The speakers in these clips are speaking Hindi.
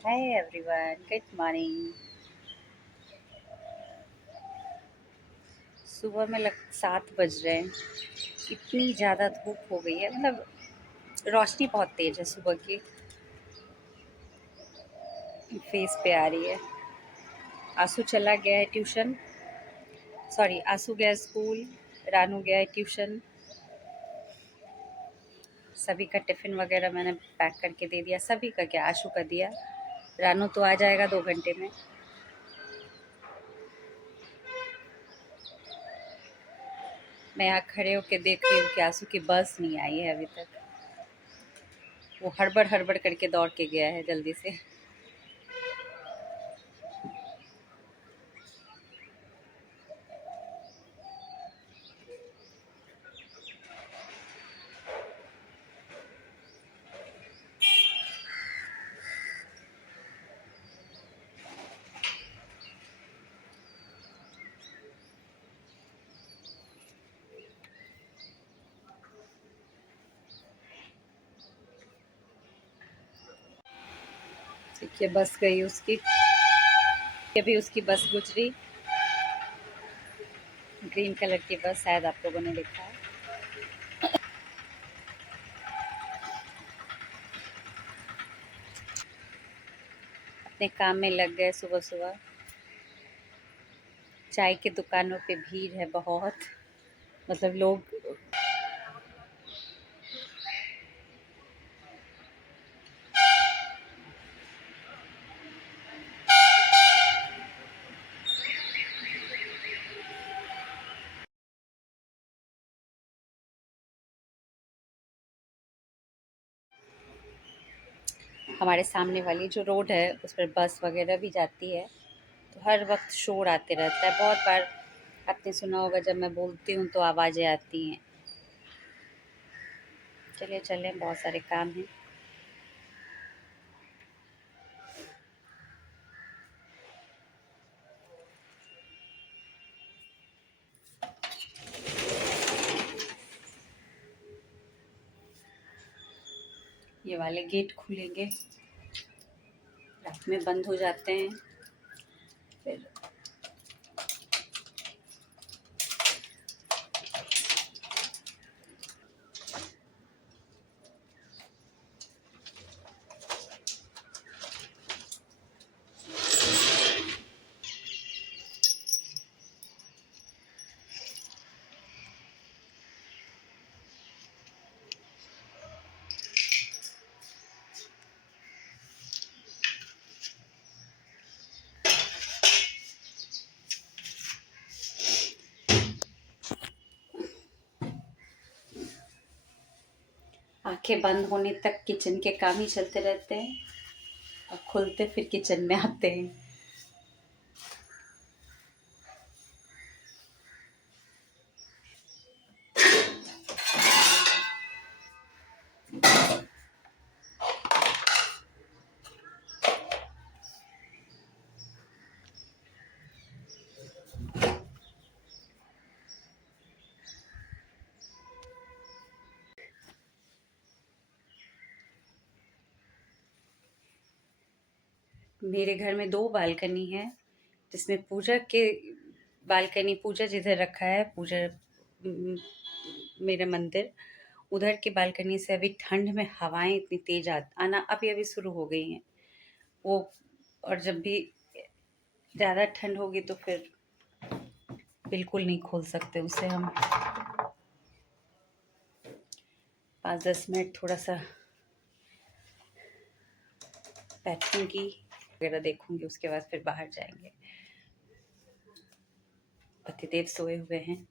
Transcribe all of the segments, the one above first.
Hi everyone, good morning. सुबह में 7 बज रहे हैं। इतनी ज़्यादा धूप हो गई है, मतलब रोशनी बहुत तेज़ है सुबह की। फेस पे आ रही है। आंसू चला गया है ट्यूशन। सॉरी, आंसू गया है स्कूल। रानू गया है ट्यूशन। सभी का टिफ़िन वगैरह मैंने पैक करके दे दिया। सभी का क्या, आशु का दिया। रानू तो आ जाएगा 2 घंटे में। मैं यहाँ खड़े होके देख रही हूँ कि आंसू की बस नहीं आई है अभी तक। वो हड़बड़ हड़बड़ करके दौड़ के गया है जल्दी से। देखिए बस गई उसकी। अभी उसकी बस गुजरी। ग्रीन कलर की बस, शायद आप लोगों ने देखा है। अपने काम में लग गए सुबह सुबह। चाय की दुकानों पे भीड़ है बहुत। मतलब लोग। हमारे सामने वाली जो रोड है उस पर बस वगैरह भी जाती है, तो हर वक्त शोर आते रहता है। बहुत बार आपने सुना होगा, जब मैं बोलती हूँ तो आवाज़ें आती हैं। चलिए चलें, बहुत सारे काम हैं। ये वाले गेट खुलेंगे, रात में बंद हो जाते हैं। फिर आंखें बंद होने तक किचन के काम ही चलते रहते हैं, और खुलते फिर किचन में आते हैं। मेरे घर में 2 बालकनी है, जिसमें पूजा के बालकनी, पूजा जिधर रखा है, पूजा मेरा मंदिर, उधर की बालकनी से अभी ठंड में हवाएं इतनी तेज आना अभी अभी शुरू हो गई हैं वो। और जब भी ज़्यादा ठंड होगी तो फिर बिल्कुल नहीं खोल सकते उसे हम। 5-10 मिनट थोड़ा सा बैठूंगी वगैरह देखूंगी, उसके बाद फिर बाहर जाएंगे। पतिदेव सोए हुए हैं।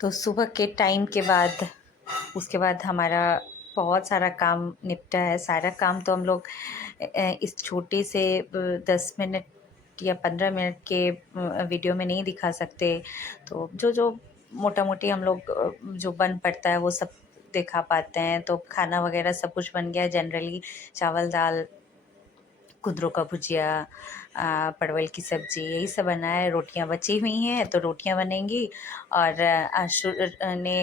तो सुबह के टाइम के बाद, उसके बाद हमारा बहुत सारा काम निपटा है। सारा काम तो हम लोग इस छोटे से 10 मिनट या 15 मिनट के वीडियो में नहीं दिखा सकते। तो जो जो मोटा मोटी हम लोग जो बन पड़ता है वो सब दिखा पाते हैं। तो खाना वगैरह सब कुछ बन गया जनरली, चावल दाल, कुंदरू का भुजिया, परवल की सब्जी, यही सब बना है। रोटियां बची हुई हैं तो रोटियां बनेंगी। और आशु ने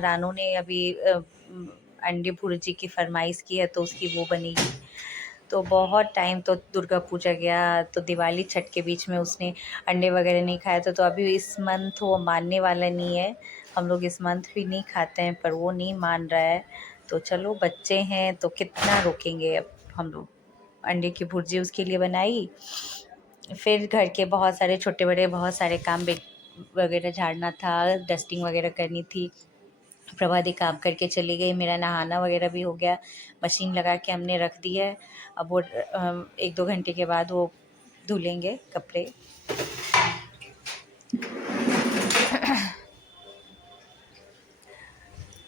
रानू ने अभी अंडे भुर्जी की फरमाइश की है तो उसकी वो बनेगी। तो बहुत टाइम तो दुर्गा पूजा गया, तो दिवाली छठ के बीच में उसने अंडे वगैरह नहीं खाया था। तो अभी इस मंथ वो मानने वाला नहीं है। हम लोग इस मंथ भी नहीं खाते हैं, पर वो नहीं मान रहा है। तो चलो बच्चे हैं तो कितना रोकेंगे अब हम लोग। अंडे की भुर्जी उसके लिए बनाई। फिर घर के बहुत सारे छोटे बड़े बहुत सारे काम वगैरह झाड़ना था, डस्टिंग वगैरह करनी थी। प्रभा दी काम करके चली गई, मेरा नहाना वगैरह भी हो गया, मशीन लगा के हमने रख दी है। अब वो 1-2 घंटे के बाद वो धुलेंगे कपड़े।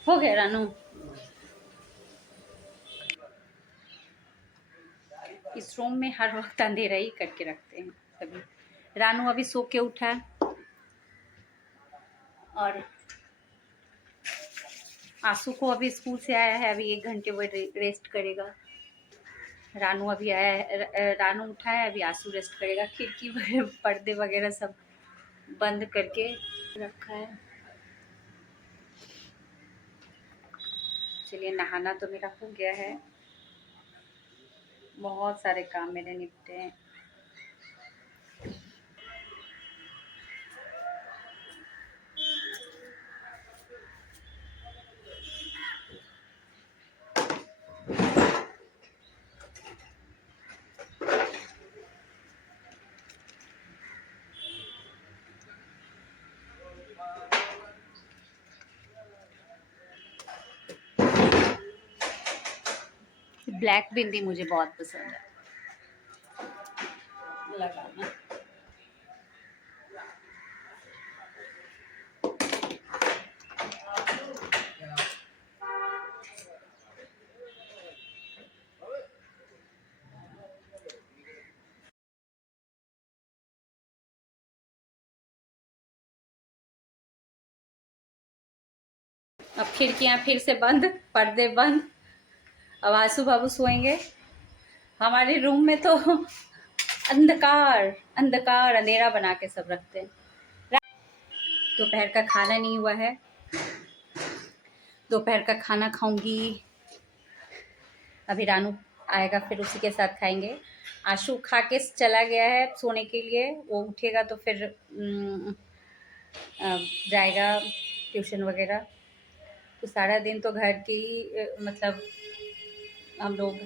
हो गया रानू। इस रूम में हर वक्त अंधेरा ही करके रखते हैं सभी। रानू अभी सो के उठा और आंसू को अभी स्कूल से आया है, अभी 1 घंटे वो रेस्ट करेगा। रानू अभी आया है, रानू उठा है, अभी आंसू रेस्ट करेगा। खिड़की वगैरह पर्दे वगैरह सब बंद करके रखा है। चलिए, नहाना तो मेरा हो गया है, बहुत सारे काम मेरे निपटे हैं। ब्लैक बिंदी मुझे बहुत पसंद है लगाना। अब खिड़कियां फिर से बंद, पर्दे बंद। अब आंसू बाबू सोएंगे। हमारे रूम में तो अंधकार अंधकार अंधेरा बना के सब रखते हैं। दोपहर का खाना नहीं हुआ है, दोपहर का खाना खाऊंगी। अभी रानू आएगा फिर उसी के साथ खाएंगे। आशु खा के चला गया है सोने के लिए, वो उठेगा तो फिर जाएगा ट्यूशन वगैरह। तो सारा दिन तो घर की मतलब हम लोग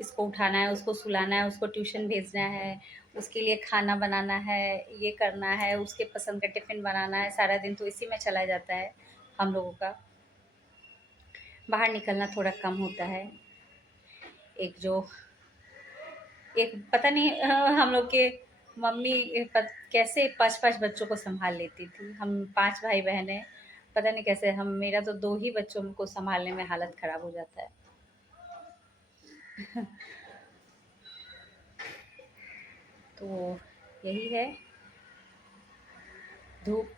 इसको उठाना है, उसको सुलाना है, उसको ट्यूशन भेजना है, उसके लिए खाना बनाना है, ये करना है, उसके पसंद का टिफ़िन बनाना है। सारा दिन तो इसी में चला जाता है हम लोगों का। बाहर निकलना थोड़ा कम होता है। एक पता नहीं हम लोग के मम्मी कैसे 5-5 बच्चों को संभाल लेती थी। हम 5 भाई बहन हैं, पता नहीं कैसे हम मेरा तो 2 ही बच्चों को संभालने में हालत ख़राब हो जाता है। तो यही है। धूप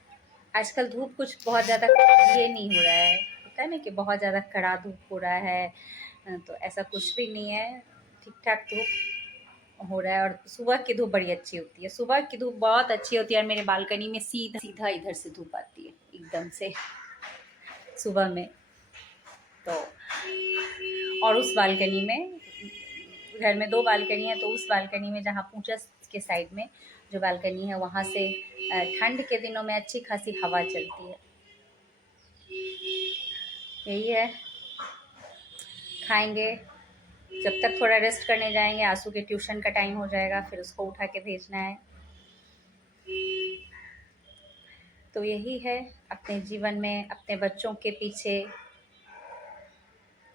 आजकल धूप कुछ बहुत ज़्यादा ये नहीं हो रहा है, होता है ना कि बहुत ज़्यादा कड़ा धूप हो रहा है। तो ऐसा कुछ भी नहीं है, ठीक-ठाक धूप हो रहा है। और सुबह की धूप बड़ी अच्छी होती है, सुबह की धूप बहुत अच्छी होती है। और मेरे बालकनी में सीधा सीधा इधर से धूप आती है एकदम से सुबह में। तो और उस बालकनी में, घर में 2 बालकनी है, तो उस बालकनी में जहाँ पूजा के साइड में जो बालकनी है वहाँ से ठंड के दिनों में अच्छी खासी हवा चलती है। यही है, खाएंगे, जब तक थोड़ा रेस्ट करने जाएंगे। आंसू के ट्यूशन का टाइम हो जाएगा, फिर उसको उठा के भेजना है। तो यही है, अपने जीवन में अपने बच्चों के पीछे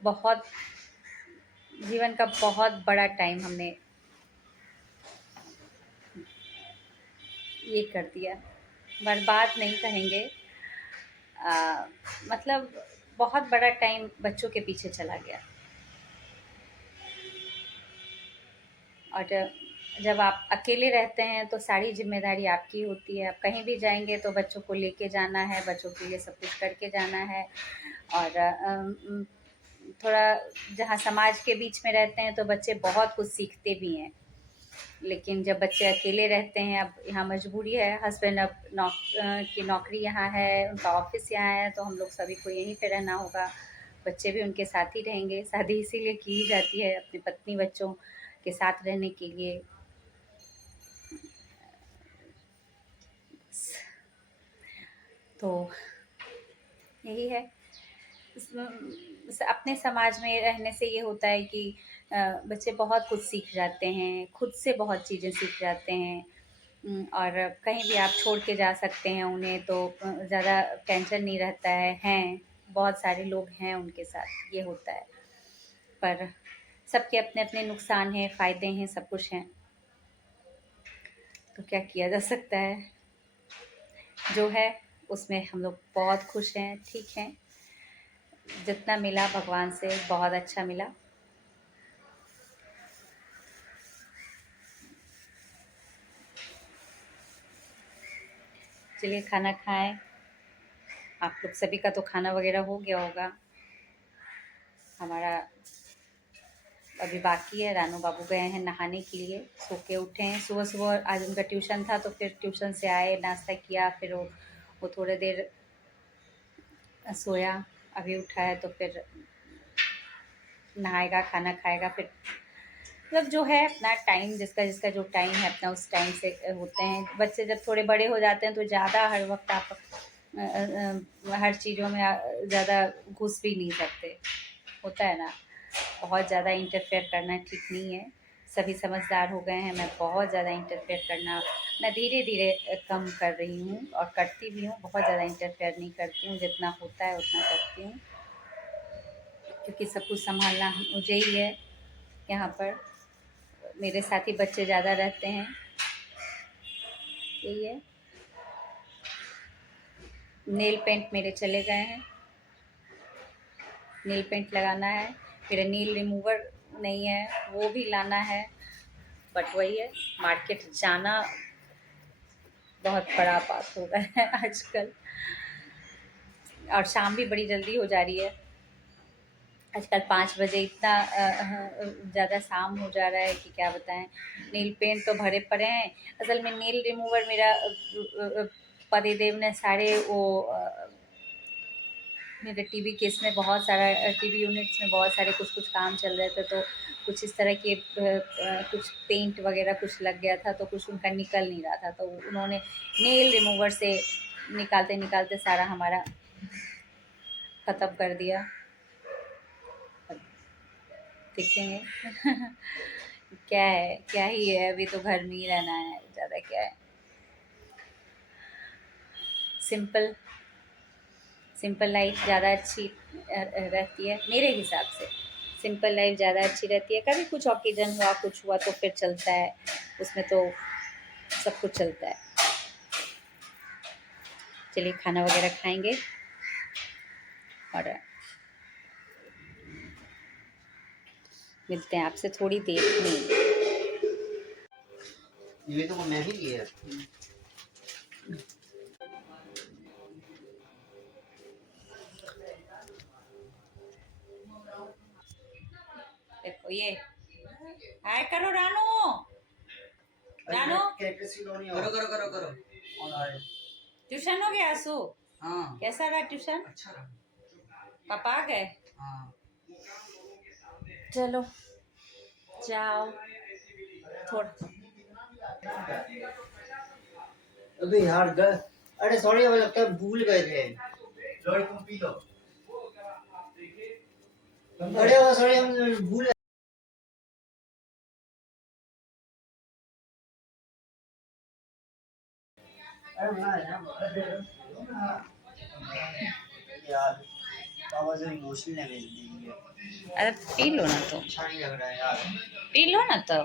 बहुत जीवन का बहुत बड़ा टाइम हमने ये कर दिया। बर्बाद नहीं कहेंगे, मतलब बहुत बड़ा टाइम बच्चों के पीछे चला गया। और जब आप अकेले रहते हैं तो सारी ज़िम्मेदारी आपकी होती है। आप कहीं भी जाएँगे तो बच्चों को लेके जाना है, बच्चों के लिए सब कुछ करके जाना है। और थोड़ा जहाँ समाज के बीच में रहते हैं तो बच्चे बहुत कुछ सीखते भी हैं। लेकिन जब बच्चे अकेले रहते हैं, अब यहाँ मजबूरी है, हस्बैंड अब की नौकरी यहाँ है, उनका ऑफिस यहाँ है, तो हम लोग सभी को यहीं पे रहना होगा। बच्चे भी उनके साथ ही रहेंगे। शादी इसीलिए की ही जाती है अपनी पत्नी बच्चों के साथ रहने के लिए। तो यही है। अपने समाज में रहने से ये होता है कि बच्चे बहुत कुछ सीख जाते हैं, खुद से बहुत चीज़ें सीख जाते हैं। और कहीं भी आप छोड़ के जा सकते हैं उन्हें, तो ज़्यादा टेंशन नहीं रहता है। बहुत सारे लोग हैं उनके साथ, ये होता है। पर सबके अपने-अपने नुकसान हैं, फ़ायदे हैं, सब कुछ हैं। तो क्या किया जा सकता है? जो है उसमें हम लोग बहुत खुश हैं, ठीक हैं। जितना मिला भगवान से बहुत अच्छा मिला। चलिए खाना खाएँ। आप लोग सभी का तो खाना वगैरह हो गया होगा। हमारा अभी बाकी है। रानू बाबू गए हैं नहाने के लिए, सो के उठे हैं। सुबह-सुबह आज उनका ट्यूशन था, तो फिर ट्यूशन से आए, नाश्ता किया, फिर वो थोड़ी देर सोया। अभी उठा है तो फिर नहाएगा, खाना खाएगा, फिर मतलब जो है अपना टाइम, जिसका जिसका जो टाइम है अपना उस टाइम से होते हैं। बच्चे जब थोड़े बड़े हो जाते हैं तो ज़्यादा हर वक़्त आप हर चीज़ों में ज़्यादा घुस भी नहीं सकते, होता है ना। बहुत ज़्यादा इंटरफेयर करना ठीक नहीं है। सभी समझदार हो गए हैं, मैं बहुत ज़्यादा इंटरफेयर करना मैं धीरे-धीरे कम कर रही हूँ और करती भी हूँ। बहुत ज़्यादा इंटरफेयर नहीं करती हूँ, जितना होता है उतना करती हूँ, क्योंकि सब कुछ सँभालना मुझे ही है। यहाँ पर मेरे साथ ही बच्चे ज़्यादा रहते हैं, यही है। नेल पेंट मेरे चले गए हैं, नेल पेंट लगाना है। मेरा नील रिमूवर नहीं है, वो भी लाना है। बट वही है, मार्केट जाना बहुत बड़ा बात हो गया है आजकल। और शाम भी बड़ी जल्दी हो जा रही है आजकल। 5 बजे इतना ज़्यादा शाम हो जा रहा है कि क्या बताएं। नील पेंट तो भरे पड़े हैं। असल में नील रिमूवर मेरा पतिदेव ने सारे वो मेरे टीवी केस में बहुत सारा टीवी यूनिट्स में बहुत सारे कुछ कुछ काम चल रहे थे, तो कुछ इस तरह के कुछ पेंट वगैरह कुछ लग गया था, तो कुछ उनका निकल नहीं रहा था, तो उन्होंने नेल रिमूवर से निकालते निकालते सारा हमारा ख़त्म कर दिया। अब देखेंगे क्या है, क्या ही है, अभी तो घर में ही रहना है, ज़्यादा क्या है। सिंपल सिंपल लाइफ ज़्यादा अच्छी रहती है मेरे हिसाब से। सिंपल लाइफ ज़्यादा अच्छी रहती है। कभी कुछ ओकेजन हुआ, कुछ हुआ तो फिर चलता है, उसमें तो सब कुछ चलता है। चलिए खाना वगैरह खाएंगे और मिलते हैं आपसे थोड़ी देर में। ये तो मैं ही लिया। देखो ये हाय करो रानू। रानू करो करो करो करो। ट्यूशन हो गया आंसू? हाँ कैसा रहा ट्यूशन? अच्छा रहा। पापा आ गए? हाँ चलो जाओ थोड़ा। अबे यार अरे सॉरी, हमें लगता है भूल गए थे। सॉरी तुम पी लो। अरे सॉरी हम भूल। यार पापा से इमोशनल डैमेज दी है। अरे पी लो ना, तो अच्छा नहीं लग रहा है यार। पी लो ना तो।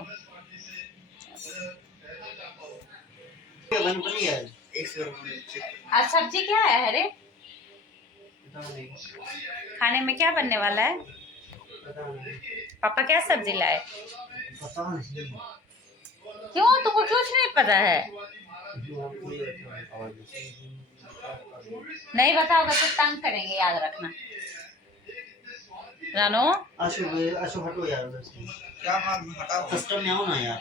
बन बनी है एक से। आज सब्जी क्या है अरे? पता नहीं। खाने में क्या बनने वाला है? पता नहीं। पापा क्या सब्जी लाए? पता नहीं। क्यों, तुमको कुछ नहीं पता है? नहीं बताओगे तो तंग करेंगे, याद रखना। रानो आशु हटो यार उधर से। क्या हटाओ, कस्टम में आओ ना यार।